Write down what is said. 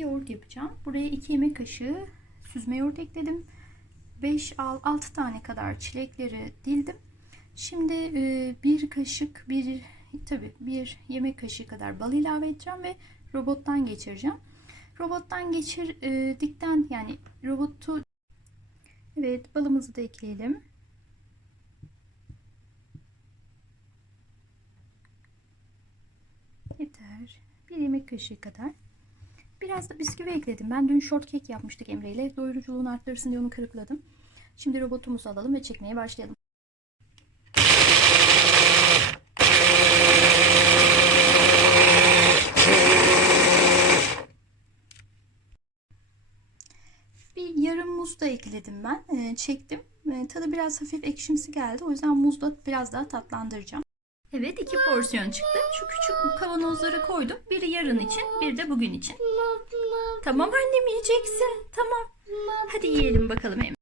yoğurt yapacağım. Buraya 2 yemek kaşığı süzme yoğurt ekledim. 5 6 tane kadar çilekleri dildim. Şimdi e, bir kaşık bir tabi bir yemek kaşığı kadar bal ilave edeceğim ve robottan geçireceğim. Robottan geçirdikten yani robotu evet balımızı da ekleyelim. Yeter. Bir yemek kaşığı kadar. Biraz da bisküvi ekledim. Ben dün shortcake yapmıştık Emre ile. Doyuruculuğunu arttırsın diye onu kırıkladım. Şimdi robotumuzu alalım ve çekmeye başlayalım. Bir yarım muz da ekledim ben. Ee, çektim. Ee, tadı biraz hafif ekşimsi geldi. O yüzden muzda biraz daha tatlandıracağım. Evet iki porsiyon çıktı. Şu küçük kavanozlara koydum. Biri yarın için, bir de bugün için. Tamam annem yiyeceksin. Tamam. Hadi yiyelim bakalım Emre.